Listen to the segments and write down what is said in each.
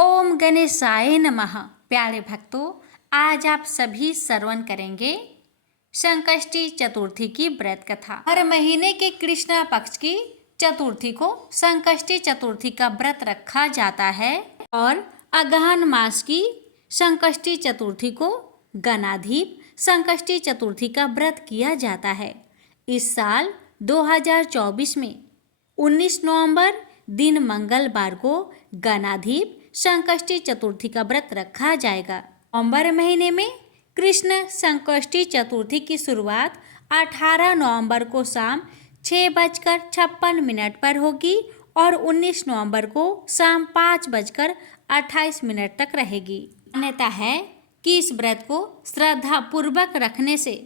ओम गणेशाय नमः। प्यारे भक्तों, आज आप सभी श्रवण करेंगे संकष्टी चतुर्थी की व्रत कथा। हर महीने के कृष्ण पक्ष की चतुर्थी को संकष्टी चतुर्थी का व्रत रखा जाता है और अगहन मास की संकष्टी चतुर्थी को गणाधीप संकष्टी चतुर्थी का व्रत किया जाता है। इस साल 2024 में 19 नवंबर दिन मंगलवार को गणाधीप संकष्टी चतुर्थी का व्रत रखा जाएगा। नवंबर महीने में कृष्ण संकष्टी चतुर्थी की शुरुआत 18 नवंबर को शाम 6:56 पर होगी और 19 नवंबर को शाम 5:28 तक रहेगी। मान्यता है कि इस व्रत को श्रद्धा पूर्वक रखने से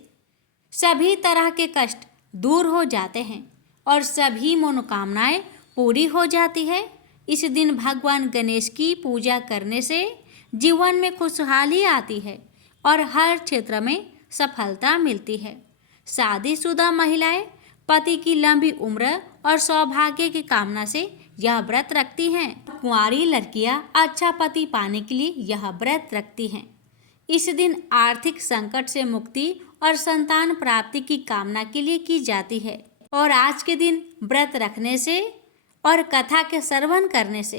सभी तरह के कष्ट दूर हो जाते हैं और सभी मनोकामनाएं पूरी हो जाती है। इस दिन भगवान गणेश की पूजा करने से जीवन में खुशहाली आती है और हर क्षेत्र में सफलता मिलती है। शादीशुदा महिलाएं पति की लंबी उम्र और सौभाग्य की कामना से यह व्रत रखती हैं। कुंवारी लड़कियां अच्छा पति पाने के लिए यह व्रत रखती हैं। इस दिन आर्थिक संकट से मुक्ति और संतान प्राप्ति की कामना के लिए की जाती है और आज के दिन व्रत रखने से और कथा के श्रवण करने से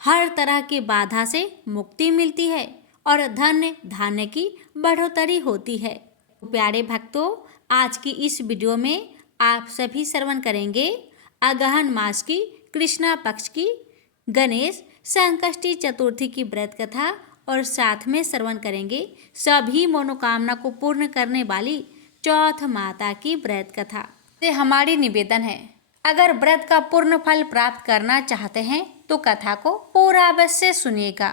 हर तरह की बाधा से मुक्ति मिलती है और धन्य धान्य की बढ़ोतरी होती है। तो प्यारे भक्तों, आज की इस वीडियो में आप सभी श्रवण करेंगे अगहन मास की कृष्णा पक्ष की गणेश संकष्टी चतुर्थी की व्रत कथा और साथ में श्रवण करेंगे सभी मनोकामना को पूर्ण करने वाली चौथ माता की व्रत कथा। से हमारी निवेदन है, अगर व्रत का पूर्ण फल प्राप्त करना चाहते हैं तो कथा को पूरा अवश्य सुनिएगा।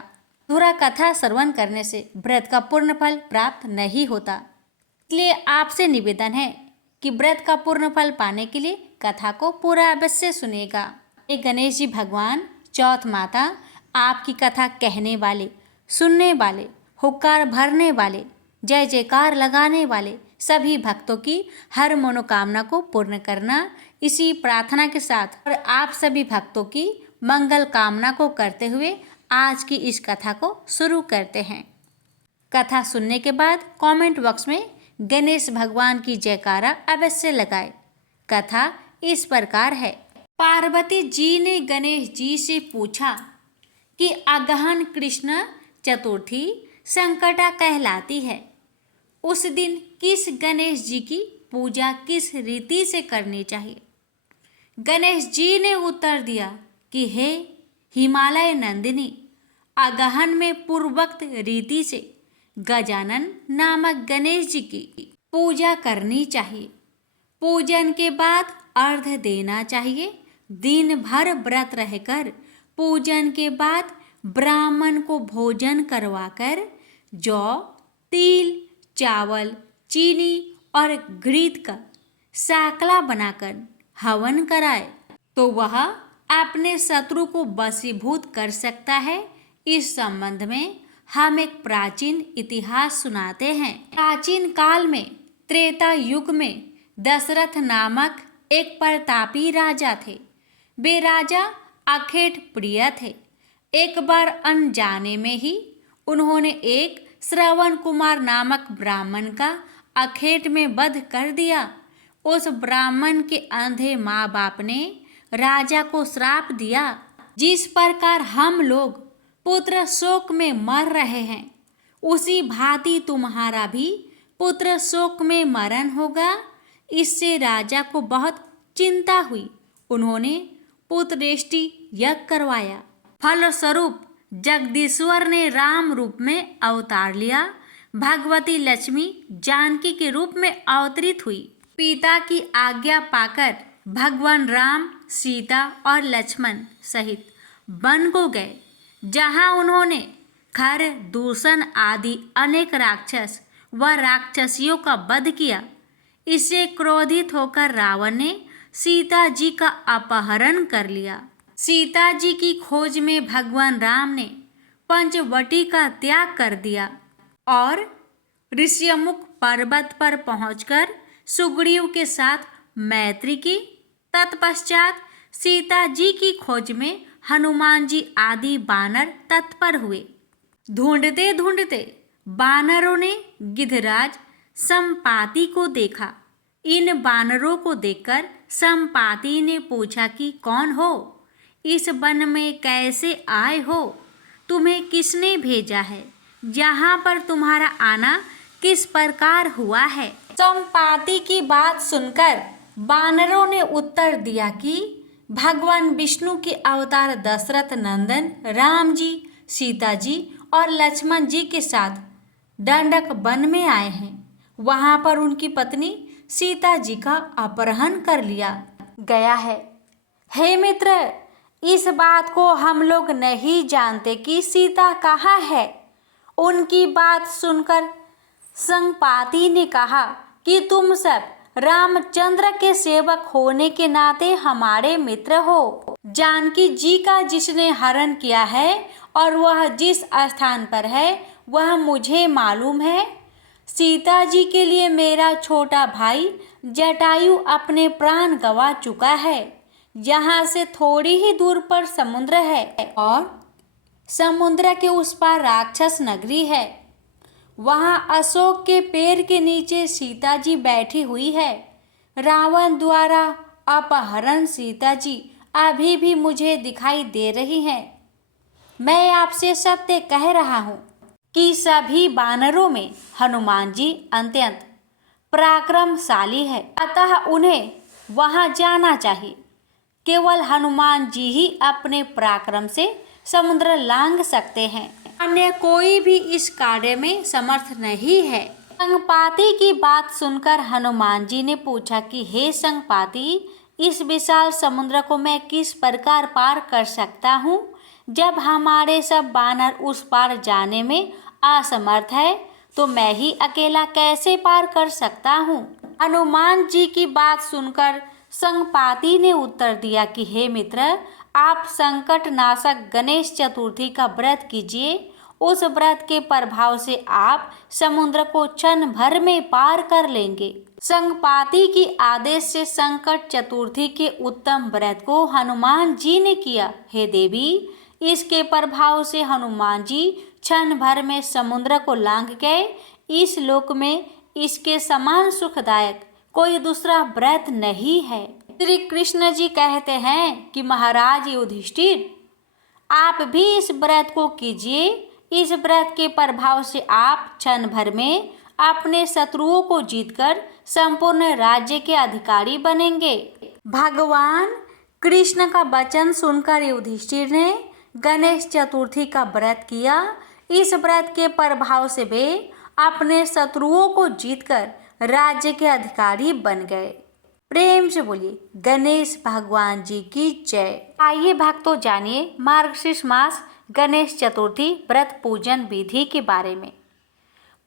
पूरा कथा श्रवण करने से व्रत का पूर्ण फल प्राप्त नहीं होता, इसलिए आपसे निवेदन है कि व्रत का पूर्ण फल पाने के लिए कथा को पूरा अवश्य सुनिएगा। ये गणेश जी भगवान, चौथ माता आपकी कथा कहने वाले, सुनने वाले, हुक्कार भरने वाले, जय जयकार लगाने वाले सभी भक्तों की हर मनोकामना को पूर्ण करना, इसी प्रार्थना के साथ और आप सभी भक्तों की मंगल कामना को करते हुए आज की इस कथा को शुरू करते हैं। कथा सुनने के बाद कमेंट बॉक्स में गणेश भगवान की जयकारा अवश्य लगाए। कथा इस प्रकार है। पार्वती जी ने गणेश जी से पूछा कि अगहन कृष्ण चतुर्थी संकटा कहलाती है, उस दिन किस गणेश जी की पूजा किस रीति से करनी चाहिए। गणेश जी ने उत्तर दिया कि हे हिमालय नंदिनी, अगहन में पूर्वोक्त रीति से गजानन नामक गणेश जी की पूजा करनी चाहिए। पूजन के बाद अर्घ्य देना चाहिए। दिन भर व्रत रहकर पूजन के बाद ब्राह्मण को भोजन करवाकर जौ, तिल, चावल, चीनी और घृत का साकला बनाकर हवन कराए तो वह अपने शत्रु को वशीभूत कर सकता है। इस संबंध में हम एक प्राचीन इतिहास सुनाते हैं। प्राचीन काल में त्रेता युग में दशरथ नामक एक प्रतापी राजा थे। वे राजा अखेट प्रिय थे। एक बार अनजाने में ही उन्होंने एक श्रवण कुमार नामक ब्राह्मण का अखेट में वध कर दिया। उस ब्राह्मण के अंधे माँ बाप ने राजा को श्राप दिया, जिस प्रकार हम लोग पुत्र शोक में मर रहे हैं उसी भांति तुम्हारा भी पुत्र शोक में मरण होगा। इससे राजा को बहुत चिंता हुई। उन्होंने पुत्रेष्टि यज्ञ करवाया। फलस्वरूप जगदीश्वर ने राम रूप में अवतार लिया। भगवती लक्ष्मी जानकी के रूप में अवतरित हुई। पिता की आज्ञा पाकर भगवान राम, सीता और लक्ष्मण सहित वन को गए, जहां उन्होंने खर, दूषण आदि अनेक राक्षस व राक्षसियों का वध किया। इससे क्रोधित होकर रावण ने सीता जी का अपहरण कर लिया। सीता जी की खोज में भगवान राम ने पंचवटी का त्याग कर दिया और ऋष्यमुख पर्वत पर पहुंचकर सुग्रीव के साथ मैत्री की। तत्पश्चात सीता जी की खोज में हनुमान जी आदि बानर तत्पर हुए। ढूंढते ढूंढते बानरों ने गिद्धराज संपाति को देखा। इन बानरों को देखकर संपाति ने पूछा कि कौन हो, इस वन में कैसे आए हो, तुम्हें किसने भेजा है, यहाँ पर तुम्हारा आना किस प्रकार हुआ है। संपाति की बात सुनकर बानरों ने उत्तर दिया कि भगवान विष्णु के अवतार दशरथ नंदन राम जी, सीता जी और लक्ष्मण जी के साथ दंडक वन में आए हैं। वहां पर उनकी पत्नी सीता जी का अपहरण कर लिया गया है। हे मित्र, इस बात को हम लोग नहीं जानते कि सीता कहाँ है। उनकी बात सुनकर संपाति ने कहा कि तुम सब रामचंद्र के सेवक होने के नाते हमारे मित्र हो। जानकी जी का जिसने हरण किया है और वह जिस स्थान पर है वह मुझे मालूम है। सीता जी के लिए मेरा छोटा भाई जटायु अपने प्राण गंवा चुका है। यहाँ से थोड़ी ही दूर पर समुद्र है और समुद्र के उस पार राक्षस नगरी है। वहाँ अशोक के पेड़ के नीचे सीता जी बैठी हुई है। रावण द्वारा अपहरण सीता जी अभी भी मुझे दिखाई दे रही हैं। मैं आपसे सत्य कह रहा हूँ कि सभी बानरों में हनुमान जी अत्यंत पराक्रमशाली है, अतः उन्हें वहाँ जाना चाहिए। केवल हनुमान जी ही अपने पराक्रम से समुद्र लांघ सकते हैं, अन्य कोई भी इस कार्य में समर्थ नहीं है। संपाति की बात सुनकर हनुमान जी ने पूछा कि हे संपाति, इस विशाल समुद्र को मैं किस प्रकार पार कर सकता हूँ, जब हमारे सब बानर उस पार जाने में असमर्थ है तो मैं ही अकेला कैसे पार कर सकता हूँ। हनुमान जी की बात सुनकर संपाति ने उत्तर दिया कि हे मित्र, आप संकट नाशक गणेश चतुर्थी का व्रत कीजिए। उस व्रत के प्रभाव से आप समुद्र को क्षण भर में पार कर लेंगे। संपाति की आदेश से संकट चतुर्थी के उत्तम व्रत को हनुमान जी ने किया। हे देवी, इसके प्रभाव से हनुमान जी क्षण भर में समुद्र को लांघ गए। इस लोक में इसके समान सुखदायक कोई दूसरा व्रत नहीं है। श्री कृष्ण जी कहते हैं कि महाराज युधिष्ठिर, आप भी इस व्रत को कीजिए। इस व्रत के प्रभाव से आप क्षण भर में अपने शत्रुओं को जीतकर संपूर्ण राज्य के अधिकारी बनेंगे। भगवान कृष्ण का वचन सुनकर युधिष्ठिर ने गणेश चतुर्थी का व्रत किया। इस व्रत के प्रभाव से वे अपने शत्रुओं को जीतकर राज्य के अधिकारी बन गए। प्रेम से बोलिए गणेश भगवान जी की जय। आइए भक्तों, जानिए मार्गशीर्ष मास गणेश चतुर्थी व्रत पूजन विधि के बारे में।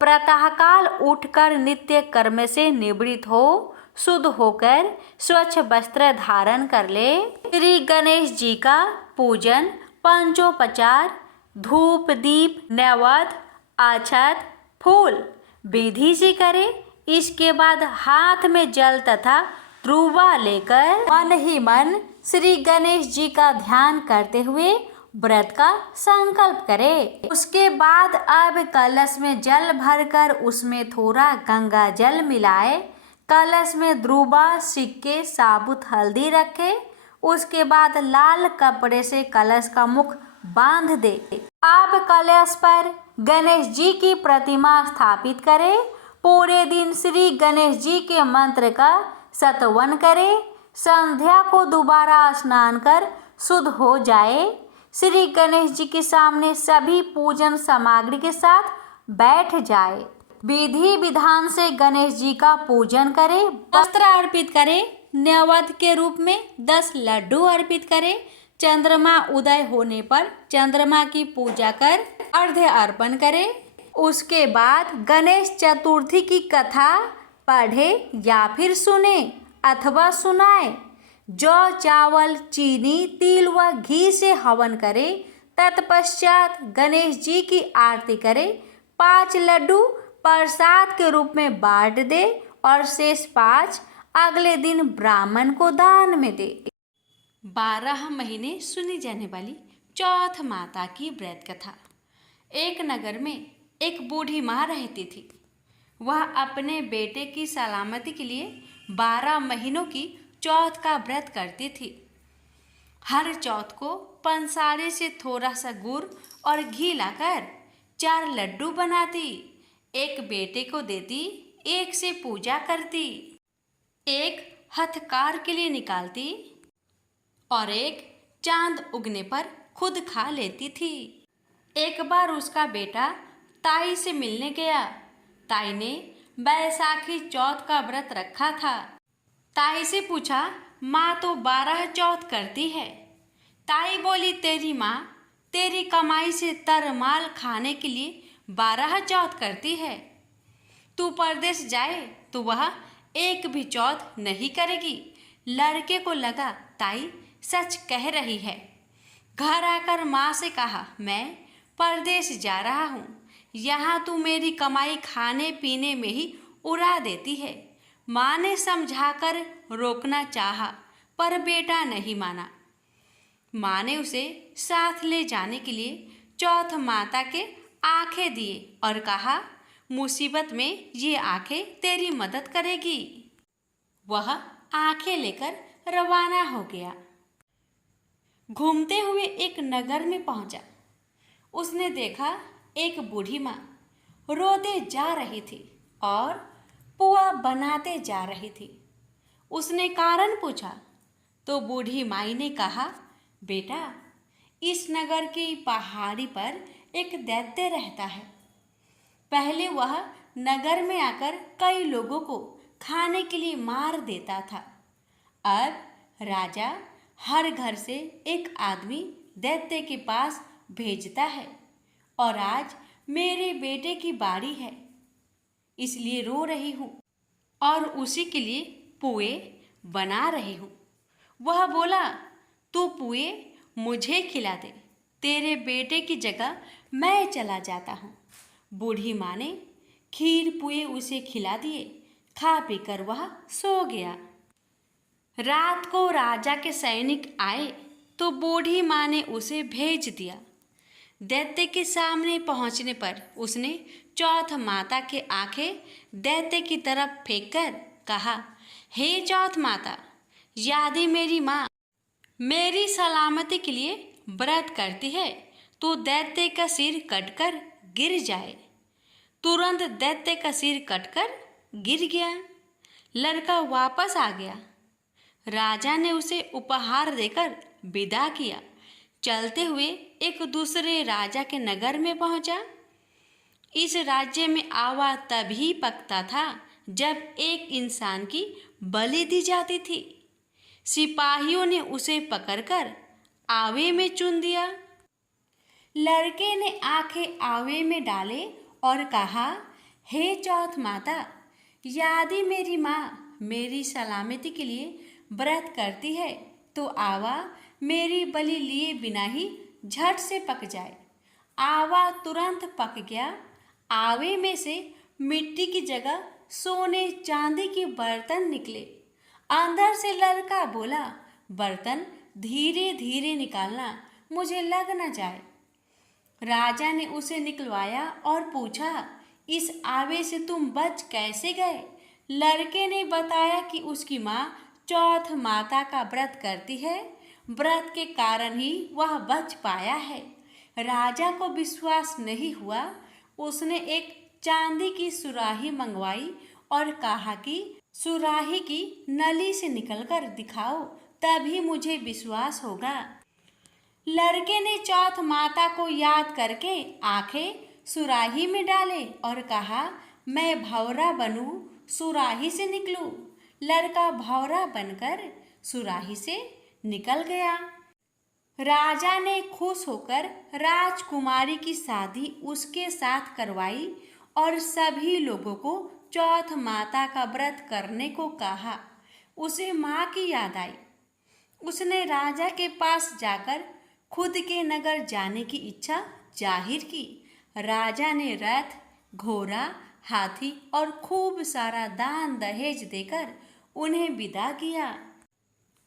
प्रातःकाल उठकर नित्य कर्म से निवृत्त हो, शुद्ध होकर स्वच्छ वस्त्र धारण कर ले। श्री गणेश जी का पूजन पंचोपचार, धूप दीप नैवेद्य अक्षत फूल विधि से करे। इसके बाद हाथ में जल तथा ध्रुवा लेकर मन ही मन श्री गणेश जी का ध्यान करते हुए व्रत का संकल्प करे। उसके बाद अब कलश में जल भरकर उसमें थोड़ा गंगा जल मिलाए। कलश में ध्रुवा, सिक्के, साबुत हल्दी रखे। उसके बाद लाल कपड़े से कलश का मुख बांध दे। अब कलश पर गणेश जी की प्रतिमा स्थापित करे। पूरे दिन श्री गणेश जी के मंत्र का स्तवन करे। संध्या को दोबारा स्नान कर शुद्ध हो जाए। श्री गणेश जी के सामने सभी पूजन सामग्री के साथ बैठ जाए। विधि विधान से गणेश जी का पूजन करे। वस्त्र अर्पित करे। नैवेद्य के रूप में 10 लड्डू अर्पित करे। चंद्रमा उदय होने पर चंद्रमा की पूजा कर अर्घ्य अर्पण करे। उसके बाद गणेश चतुर्थी की कथा पढ़े या फिर सुने अथवा सुनाए। जौ, चावल, चीनी, तिल व घी से हवन करे। तत्पश्चात गणेश जी की आरती करे। 5 लड्डू प्रसाद के रूप में बांट दे और शेष 5 अगले दिन ब्राह्मण को दान में दे। 12 महीने सुनी जाने वाली चौथ माता की व्रत कथा। एक नगर में एक बूढ़ी माँ रहती थी। वह अपने बेटे की सलामती के लिए 12 महीनों की चौथ का व्रत करती थी। हर चौथ को पंसारे से थोड़ा सा गुड़ और घी लाकर 4 लड्डू बनाती, एक बेटे को देती, एक से पूजा करती, एक हथकार के लिए निकालती और एक चांद उगने पर खुद खा लेती थी। एक बार उसका बेटा ताई से मिलने गया। ताई ने बैसाखी चौथ का व्रत रखा था। ताई से पूछा, माँ तो 12 चौथ करती है। ताई बोली, तेरी माँ तेरी कमाई से तरमाल खाने के लिए 12 चौथ करती है। तू परदेश जाए तो वह एक भी चौथ नहीं करेगी। लड़के को लगा ताई सच कह रही है। घर आकर माँ से कहा, मैं परदेश जा रहा हूँ, यहाँ तू मेरी कमाई खाने पीने में ही उड़ा देती है। माँ ने समझाकर रोकना चाहा, पर बेटा नहीं माना। माँ ने उसे साथ ले जाने के लिए चौथ माता के आंखें दिए और कहा, मुसीबत में ये आंखें तेरी मदद करेगी। वह आंखें लेकर रवाना हो गया। घूमते हुए एक नगर में पहुंचा। उसने देखा एक बूढ़ी माँ रोते जा रही थी और पुआ बनाते जा रही थी। उसने कारण पूछा तो बूढ़ी माई ने कहा, बेटा, इस नगर की पहाड़ी पर एक दैत्य रहता है। पहले वह नगर में आकर कई लोगों को खाने के लिए मार देता था। अब राजा हर घर से एक आदमी दैत्य के पास भेजता है और आज मेरे बेटे की बारी है, इसलिए रो रही हूँ और उसी के लिए पुए बना रही हूँ। वह बोला, तू पुए मुझे खिला दे, तेरे बेटे की जगह मैं चला जाता हूँ। बूढ़ी माँ ने खीर पुए उसे खिला दिए। खा पीकर वह सो गया। रात को राजा के सैनिक आए तो बूढ़ी माँ ने उसे भेज दिया। दैत्य के सामने पहुंचने पर उसने चौथ माता के आंखें दैत्य की तरफ फेंककर कहा, हे चौथ माता, यदि मेरी माँ मेरी सलामती के लिए व्रत करती है तो दैत्य का सिर कटकर गिर जाए। तुरंत दैत्य का सिर कटकर गिर गया। लड़का वापस आ गया। राजा ने उसे उपहार देकर विदा किया। चलते हुए एक दूसरे राजा के नगर में पहुंचा। इस राज्य में आवा तभी पकता था जब एक इंसान की बलि दी जाती थी। सिपाहियों ने उसे पकड़कर आवे में चुन दिया। लड़के ने आंखें आवे में डाले और कहा, हे चौथ माता, यदि मेरी माँ मेरी सलामती के लिए व्रत करती है तो आवा मेरी बलि लिए बिना ही झट से पक जाए। आवा तुरंत पक गया। आवे में से मिट्टी की जगह सोने चांदी के बर्तन निकले। अंदर से लड़का बोला, बर्तन धीरे धीरे निकालना, मुझे लग न जाए। राजा ने उसे निकलवाया और पूछा, इस आवे से तुम बच कैसे गए? लड़के ने बताया कि उसकी माँ चौथ माता का व्रत करती है, व्रत के कारण ही वह बच पाया है। राजा को विश्वास नहीं हुआ। उसने एक चांदी की सुराही मंगवाई और कहा कि सुराही की नली से निकलकर दिखाओ, तभी मुझे विश्वास होगा। लड़के ने चौथ माता को याद करके आंखें सुराही में डाले और कहा, मैं भंवरा बनूं, सुराही से निकलूं। लड़का भंवरा बनकर सुराही से निकल गया। राजा ने खुश होकर राजकुमारी की शादी उसके साथ करवाई और सभी लोगों को चौथ माता का व्रत करने को कहा। उसे माँ की याद आई। उसने राजा के पास जाकर खुद के नगर जाने की इच्छा जाहिर की। राजा ने रथ, घोड़ा, हाथी और खूब सारा दान दहेज देकर उन्हें विदा किया।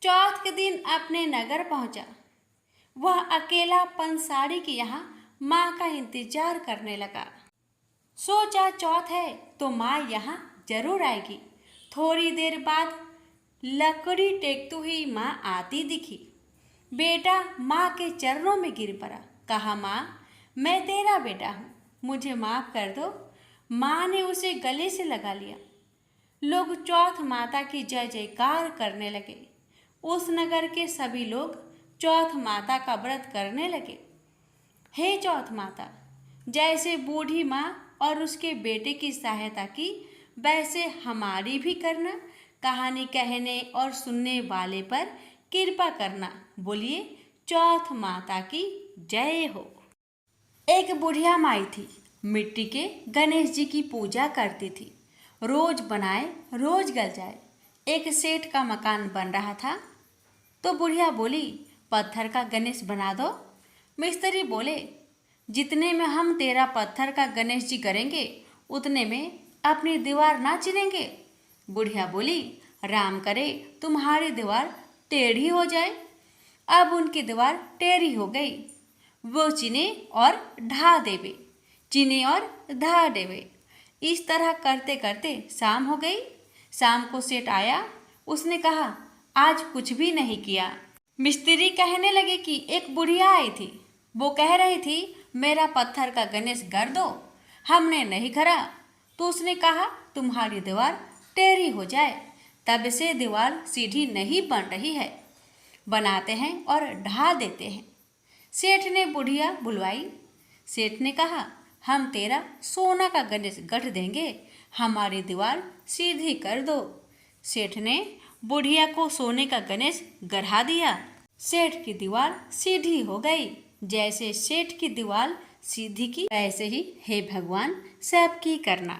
चौथ के दिन अपने नगर पहुंचा। वह अकेला पंसारी के यहाँ माँ का इंतजार करने लगा। सोचा चौथ है तो माँ यहाँ जरूर आएगी। थोड़ी देर बाद लकड़ी टेकती हुई माँ आती दिखी। बेटा माँ के चरणों में गिर पड़ा। कहा, माँ मैं तेरा बेटा हूँ, मुझे माफ़ कर दो। माँ ने उसे गले से लगा लिया। लोग चौथ माता की जय जयकार करने लगे। उस नगर के सभी लोग चौथ माता का व्रत करने लगे। हे चौथ माता, जैसे बूढ़ी माँ और उसके बेटे की सहायता की, वैसे हमारी भी करना। कहानी कहने और सुनने वाले पर कृपा करना। बोलिए चौथ माता की जय हो। एक बुढ़िया माई थी, मिट्टी के गणेश जी की पूजा करती थी। रोज बनाए रोज गल जाए। एक सेठ का मकान बन रहा था तो बुढ़िया बोली, पत्थर का गणेश बना दो। मिस्त्री बोले, जितने में हम तेरा पत्थर का गणेश जी करेंगे उतने में अपनी दीवार ना चिरेंगे। बुढ़िया बोली, राम करे तुम्हारी दीवार टेढ़ी हो जाए। अब उनकी दीवार टेढ़ी हो गई। वो चिने और ढा देवे, चिने और ढा देवे। इस तरह करते करते शाम हो गई। शाम को सेठ आया। उसने कहा, आज कुछ भी नहीं किया। मिस्त्री कहने लगे कि एक बुढ़िया आई थी, वो कह रही थी मेरा पत्थर का गणेश कर दो। हमने नहीं करा तो उसने कहा तुम्हारी दीवार टेढ़ी हो जाए। तब से दीवार सीधी नहीं बन रही है। बनाते हैं और ढा देते हैं। सेठ ने बुढ़िया बुलवाई। सेठ ने कहा, हम तेरा सोना का गणेश गढ़ देंगे, हमारी दीवार सीधी कर दो। सेठ ने बुढ़िया को सोने का गणेश गढ़ा दिया। सेठ की दीवार सीधी हो गई। जैसे सेठ की दीवार सीधी की, वैसे ही हे भगवान सबकी करना।